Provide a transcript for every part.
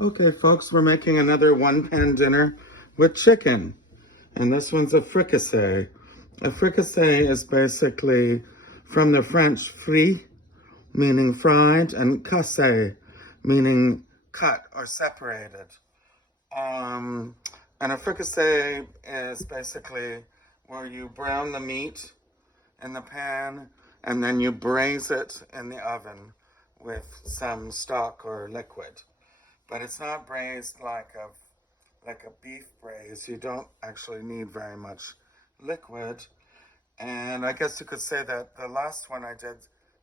Okay, folks, we're making another one-pan dinner with chicken. And this one's a fricassee. A fricassee is basically from the French frit, meaning fried, and cassé, meaning cut or separated. And a fricassee is basically where you brown the meat in the pan and then you braise it in the oven with some stock or liquid. But it's not braised like a beef braise. You don't actually need very much liquid. And I guess you could say that the last one I did,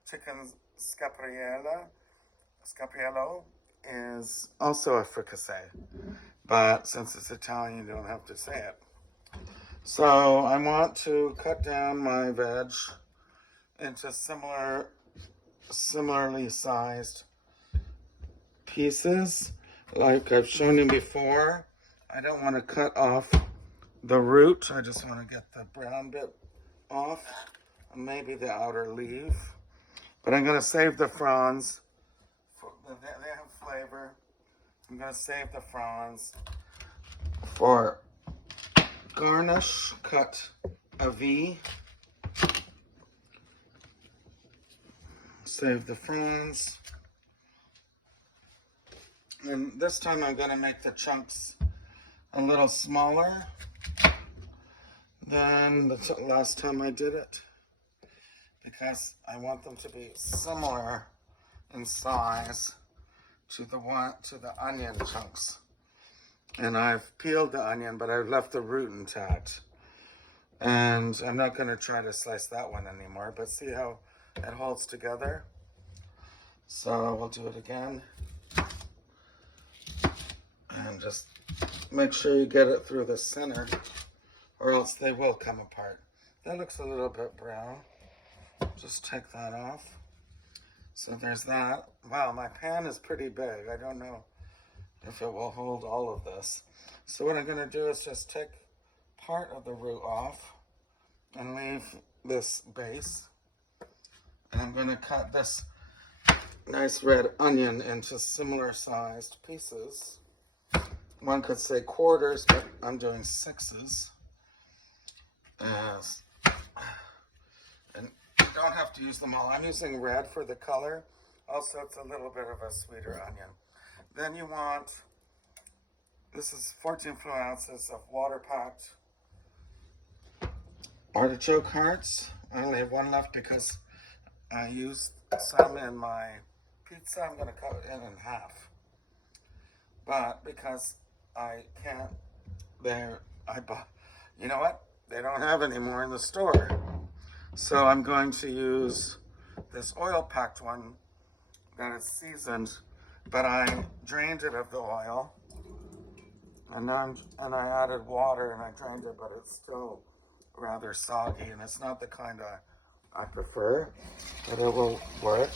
chicken scapriello, is also a fricassee. But since it's Italian, you don't have to say it. So I want to cut down my veg into similarly sized pieces. Like I've shown you before, I don't want to cut off the root. I just want to get the brown bit off and maybe the outer leaf. But I'm going to save the fronds. They have flavor. I'm going to save the fronds for garnish. Cut a V. Save the fronds. And this time I'm going to make the chunks a little smaller than the last time I did it, because I want them to be similar in size to the onion chunks. And I've peeled the onion, but I've left the root intact. And I'm not going to try to slice that one anymore, but see how it holds together? So we'll do it again. And just make sure you get it through the center, or else they will come apart. That looks a little bit brown. Just take that off. So there's that. Wow, my pan is pretty big. I don't know if it will hold all of this. So what I'm going to do is just take part of the root off and leave this base. And I'm going to cut this nice red onion into similar sized pieces. One could say quarters, but I'm doing sixes. And you don't have to use them all. I'm using red for the color. Also, it's a little bit of a sweeter onion. Then you want, this is 14 fluid ounces of water-packed artichoke hearts. I only have one left because I used some in my pizza. I'm going to cut it in half. But because I can't, you know what? They don't have any more in the store. So I'm going to use this oil-packed one that is seasoned, but I drained it of the oil, and I added water and I drained it, but it's still rather soggy, and it's not the kind I prefer, but it will work.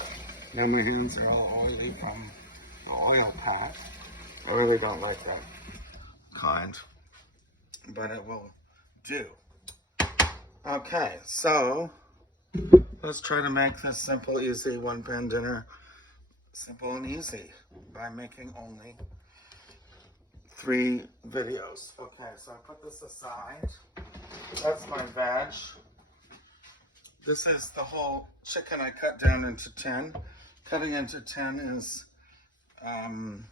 Now my hands are all oily from the oil pack. I really don't like that kind, but it will do. Okay, so let's try to make this simple, easy one-pan dinner simple and easy by making only 3 videos. Okay, so I put this aside. That's my veg. This is the whole chicken I cut down into 10. Cutting into 10 is kind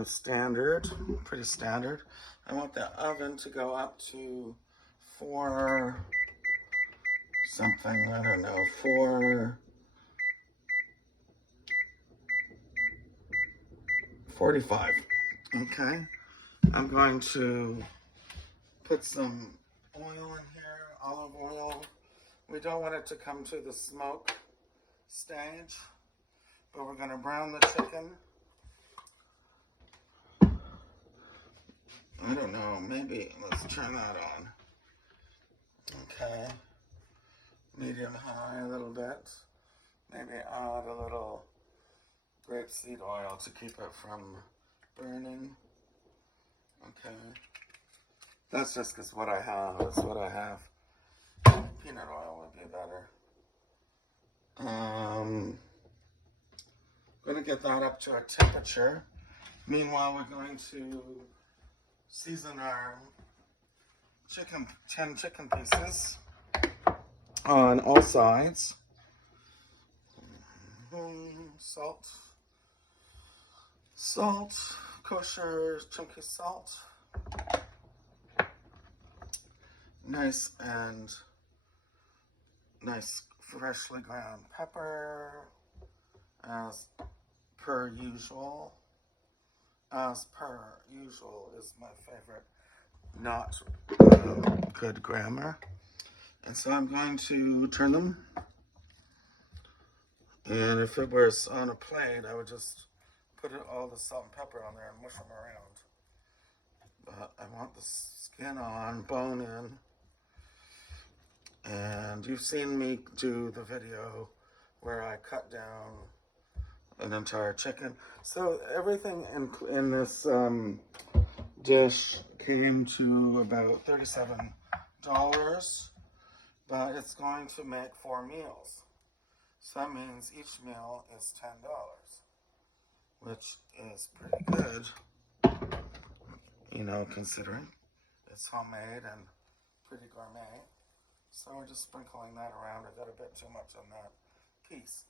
of standard, pretty standard. I want the oven to go up to 4 something, I don't know, 445. Okay, I'm going to put some oil in here, olive oil. We don't want it to come to the smoke stage, but we're going to brown the chicken. I don't know, maybe let's turn that on. Okay, medium high a little bit. Maybe add a little grapeseed oil to keep it from burning. Okay, that's just because what I have is what I have. Peanut oil would be better. Going to get that up to our temperature. Meanwhile, we're going to season our 10 chicken pieces on all sides. Salt, kosher chunky salt. Nice freshly ground pepper, as per usual. As per usual is my favorite, not good grammar. And so I'm going to turn them. And if it was on a plate, I would just put all the salt and pepper on there and mush them around. But I want the skin on, bone in. And you've seen me do the video where I cut down an entire chicken. So everything in this dish came to about $37, but it's going to make 4 meals. So that means each meal is $10, which is pretty good, you know, considering it's homemade and pretty gourmet. So we're just sprinkling that around. I got a bit too much on that piece.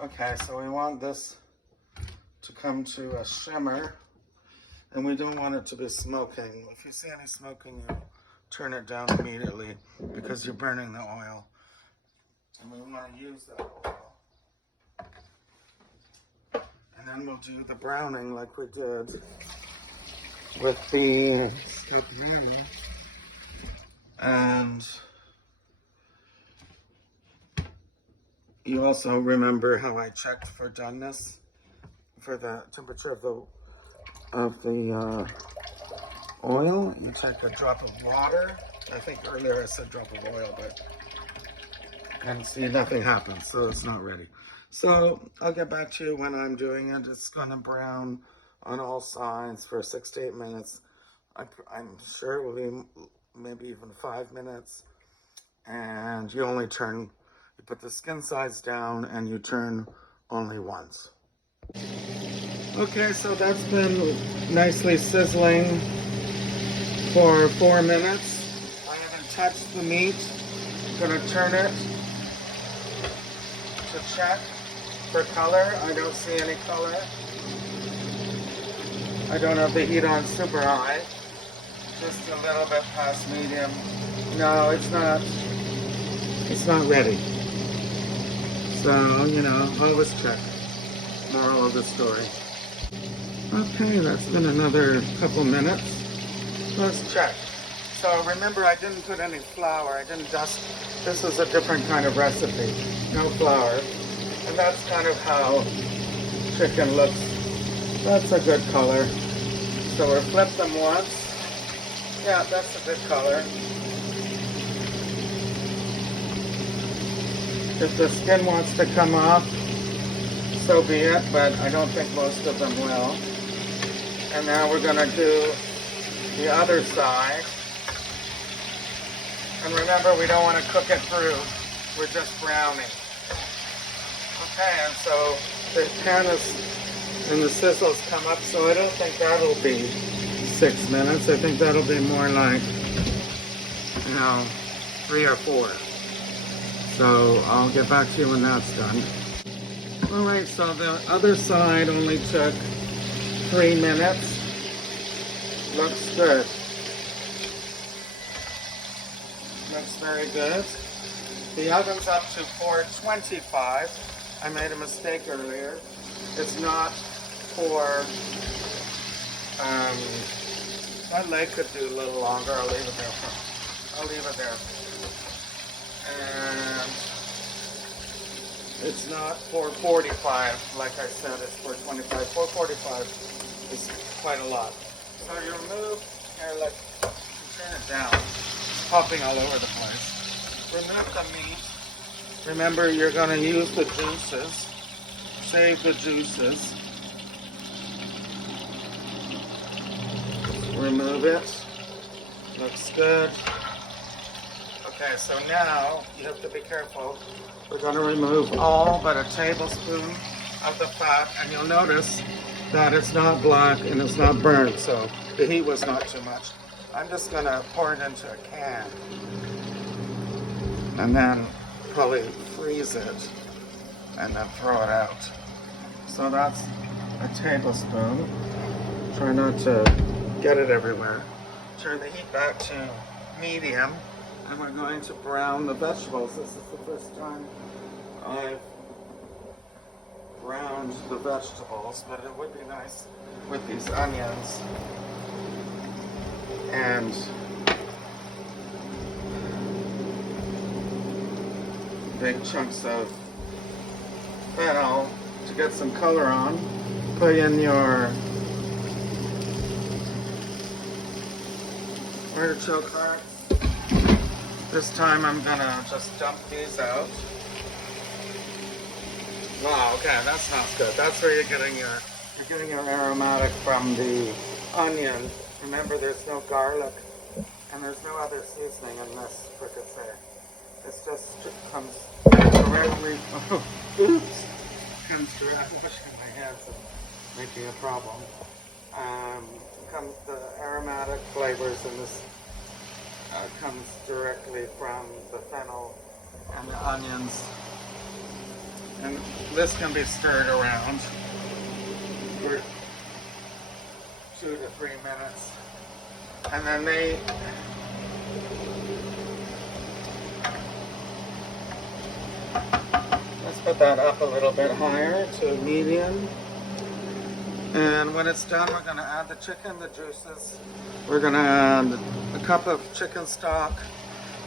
Okay, so we want this to come to a shimmer, and we don't want it to be smoking. If you see any smoking, you turn it down immediately because you're burning the oil. And we want to use that oil. And then we'll do the browning like we did with the stuffed fennel. And you also remember how I checked for doneness, for the temperature of the oil. You take a drop of water. I think earlier I said drop of oil, but and see, nothing happens, so it's not ready. So I'll get back to you when I'm doing it. It's gonna brown on all sides for 6 to 8 minutes. I'm sure it will be maybe even 5 minutes. And you only turn, you put the skin sides down and you turn only once. Okay, so that's been nicely sizzling for 4 minutes. I haven't touched the meat. I'm gonna turn it to check for color. I don't see any color. I don't have the heat on super high. Just a little bit past medium. No, it's not ready. So, you know, always check. Moral of the story. Okay, that's been another couple minutes. Let's check. So remember, I didn't put any flour. I didn't dust. This is a different kind of recipe. No flour. And that's kind of how chicken looks. That's a good color. So we'll flip them once. Yeah, that's a good color. If the skin wants to come off, so be it, but I don't think most of them will. And now we're gonna do the other side. And remember, we don't want to cook it through. We're just browning. Okay, and so the pan is, and the sizzles come up, so I don't think that'll be 6 minutes. I think that'll be more like, 3 or 4. So I'll get back to you when that's done. All right, so the other side only took 3 minutes. Looks good. Looks very good. The oven's up to 425. I made a mistake earlier. It's not for, that leg could do a little longer. I'll leave it there. And it's not 445, like I said, it's 425. 445 is quite a lot. So you remove, here, like, turn it down. It's popping all over the place. Remove the meat. Remember, you're going to use the juices. Save the juices. Remove it. Looks good. Okay, so now you have to be careful. We're going to remove all but a tablespoon of the fat, and you'll notice that it's not black and it's not burnt, so the heat was not too much. I'm just gonna pour it into a can and then probably freeze it and then throw it out. So that's a tablespoon. Try not to get it everywhere. Turn the heat back to medium, and we're going to brown the vegetables. This is the first time I've browned the vegetables, but it would be nice with these onions and big chunks of fennel to get some color on. Put in your artichoke hearts. This time I'm gonna just dump these out. Wow, okay, that smells good. That's where you're getting your aromatic from the onion. Remember, there's no garlic and there's no other seasoning in this fricassee. This just comes directly. Oops, comes directly. Washing my hands and making a problem. Comes the aromatic flavors, and this comes directly from the fennel and the onions. And this can be stirred around for 2 to 3 minutes. And then let's put that up a little bit higher to medium. And when it's done, we're gonna add the chicken, the juices. We're gonna add a cup of chicken stock,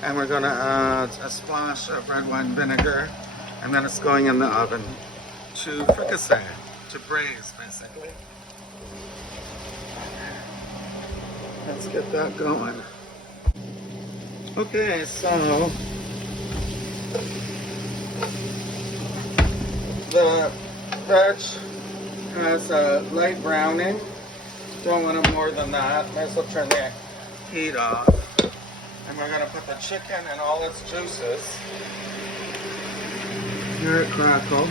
and we're gonna add a splash of red wine vinegar. And then it's going in the oven to fricassee, to braise, basically. Let's get that going. Okay, so the veg has a light browning. Don't want it more than that. Might as well turn the heat off. And we're going to put the chicken and all its juices. Hear it crackle.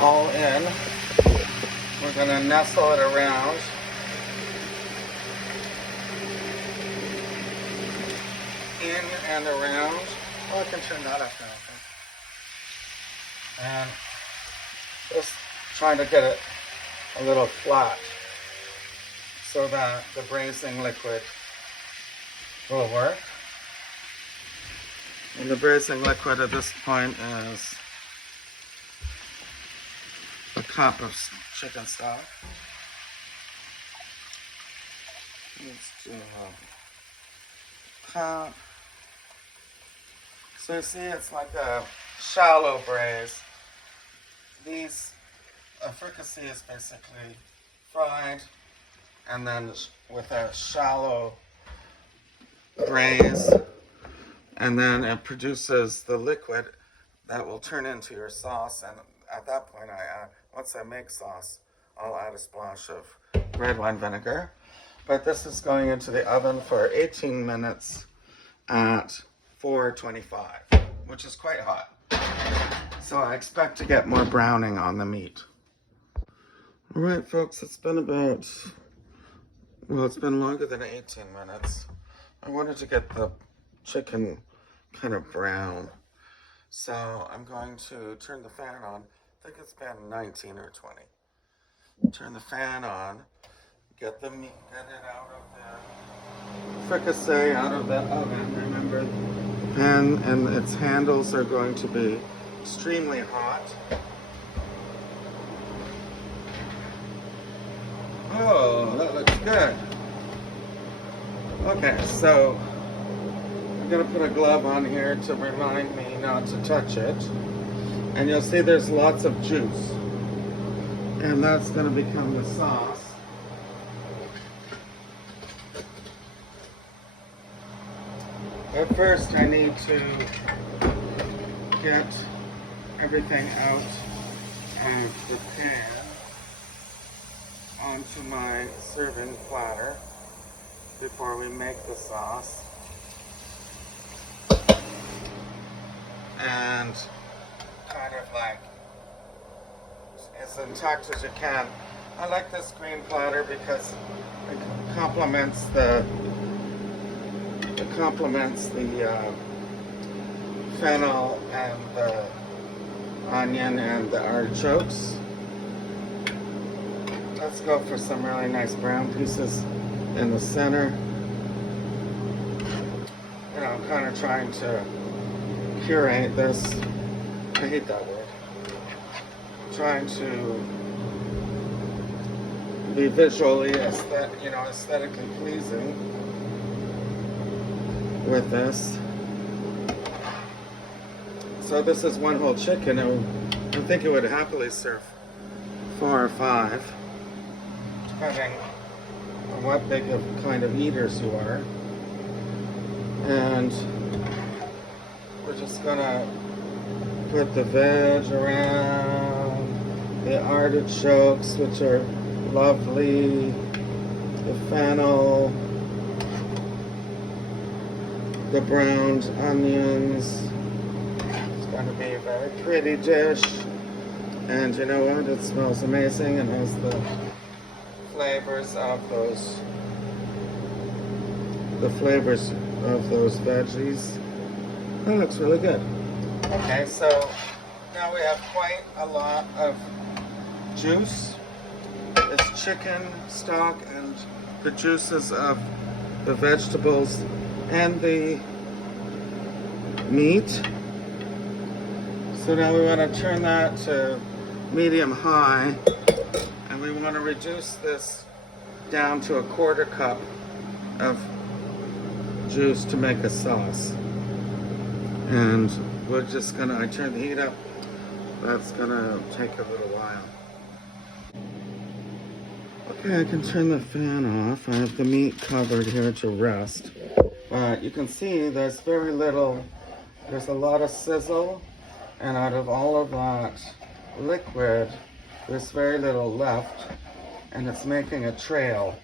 All in. We're going to nestle it around. In and around. Oh, I can turn that up now, I think. And just trying to get it a little flat so that the braising liquid will work. And the braising liquid at this point is a cup of chicken stock. Let's do a cup. So you see, it's like a shallow braise. These fricassee is basically fried and then with a shallow braise, and then it produces the liquid that will turn into your sauce. And at that point, once I make sauce, I'll add a splash of red wine vinegar. But this is going into the oven for 18 minutes at 425, which is quite hot. So I expect to get more browning on the meat. All right, folks, it's been longer than 18 minutes. I wanted to get the chicken kind of brown. So I'm going to turn the fan on. I think it's been 19 or 20. Turn the fan on, get the meat, get it out of the fricassee out of the oven. Remember, the pan and its handles are going to be extremely hot. Oh, that looks good. Okay, so I'm gonna put a glove on here to remind me not to touch it. And you'll see there's lots of juice. And that's gonna become the sauce. But first I need to get everything out of the pan onto my serving platter before we make the sauce. And kind of like as intact as you can. I like this green platter because it complements the fennel and the onion and the artichokes. Let's go for some really nice brown pieces in the center. You know, I'm kind of trying to curate this. I hate that word. Trying to be visually, aesthetically pleasing with this. So this is one whole chicken. I think it would happily serve 4 or 5, depending on what big of kind of eaters you are. And we're just gonna put the veg around, the artichokes, which are lovely, the fennel, the browned onions. It's going to be a very pretty dish. And you know what? It smells amazing and has the flavors of those veggies. That looks really good. Okay, so now we have quite a lot of juice. It's chicken stock and the juices of the vegetables and the meat. So now we want to turn that to medium high, and we want to reduce this down to a 1/4 cup of juice to make a sauce. And we're just gonna, I turn the heat up. That's gonna take a little while. Okay, I can turn the fan off. I have the meat covered here to rest. But you can see there's very little, there's a lot of sizzle, and out of all of that liquid, there's very little left, and it's making a trail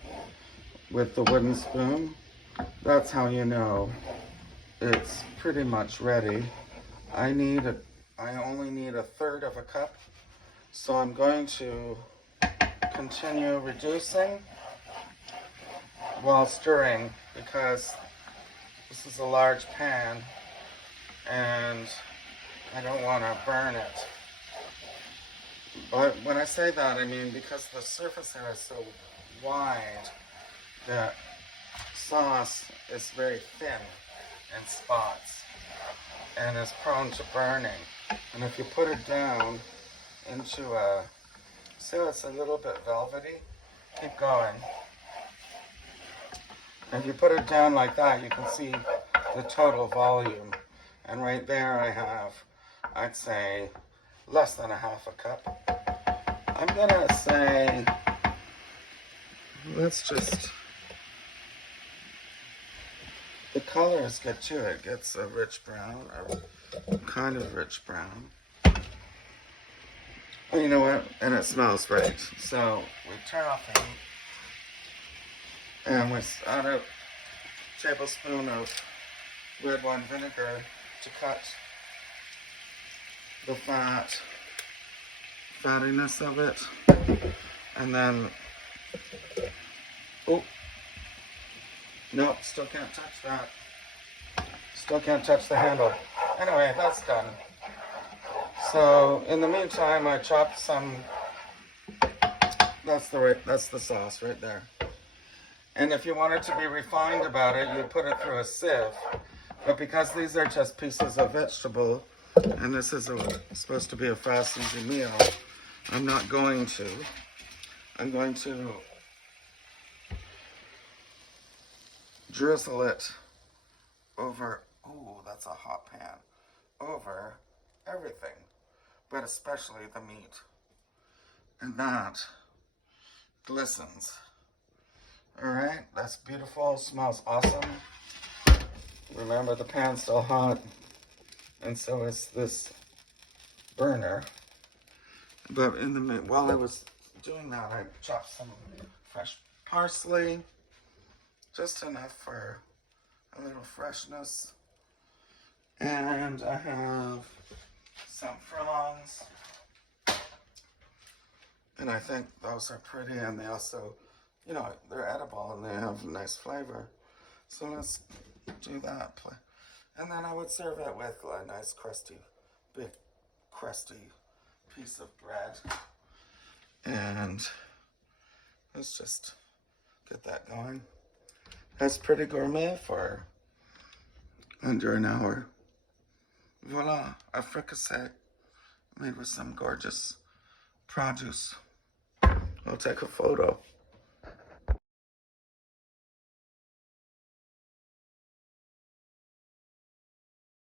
with the wooden spoon. That's how you know it's pretty much ready. I only need 1/3 of a cup, so I'm going to continue reducing while stirring because this is a large pan and I don't want to burn it. But when I say that, I mean because the surface here is so wide, the sauce is very thin in spots and is prone to burning. And if you put it down into a, see it's a little bit velvety, keep going. If you put it down like that, you can see the total volume. And right there I have, I'd say, less than 1/2 cup. I'm gonna say, let's just, the colors get to it. It gets a rich brown, a kind of rich brown. Well, you know what? And it smells great. So we turn off the heat and we add a tablespoon of red wine vinegar to cut the fattiness of it. And then, oh, no, still can't touch that. Still can't touch the handle. Anyway, that's done. So in the meantime, I chopped some. That's the sauce right there. And if you wanted to be refined about it, you put it through a sieve. But because these are just pieces of vegetable, and this is supposed to be a fast, easy meal, I'm not going to. I'm going to drizzle it over. Oh, that's a hot pan. Over everything, but especially the meat. And that glistens. All right, that's beautiful, smells awesome. Remember, the pan's still hot, and so is this burner. But while I was doing that, I chopped some fresh parsley, just enough for a little freshness. And I have some furlongs And I think those are pretty, and they also, you know, they're edible and they have nice flavor. So let's do that. And then I would serve it with a nice crusty, big crusty piece of bread. And let's just get that going. That's pretty gourmet for under an hour. Voila, a fricassee made with some gorgeous produce. I'll take a photo.